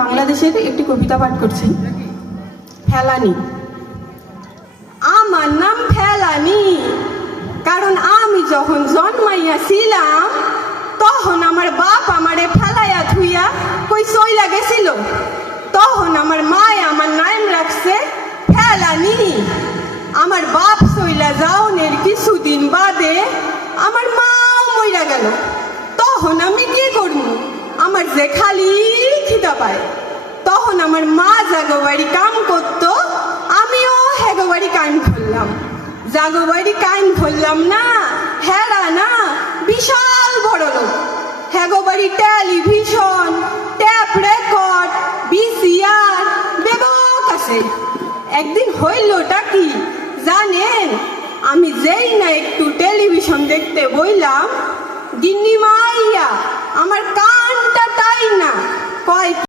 বাংলাদেশের একটি কবিতা পাঠ করছি। ফেলানি। আমার নাম ফেলানি, কারণ আমি যখন জন্মাইয়াছিলাম তখন আমার বাপ আমারে ফেলাইয়া থুইয়া কই চইলা গেছিল। তখন আমার মায় আমার নাম রাখছে ফেলানি। আমার বাপ চইলা যাওনের কিছুদিন বাদে আমার মাও মইরা গেল। তখন আমি কি করব? আমার যে খালি খিদা পায়। তখন আমার মা জাগোবাড়ি কাম করতো, আমিও হেগোবাড়ি কাম করলাম। জাগোবাড়ি কাম করলাম না, হেরা না বিশাল বড় লোক। হেগোবাড়ি টেলিভিশন, ট্যাপ রেকর্ড, ভিসিআর বেবক আছে। একদিন হইলটা কি জানেন? আমি যেই না একটু টেলিভিশন দেখতে বইলাম, গিন্নি মাইয়া আমার কানটা টাই না কয়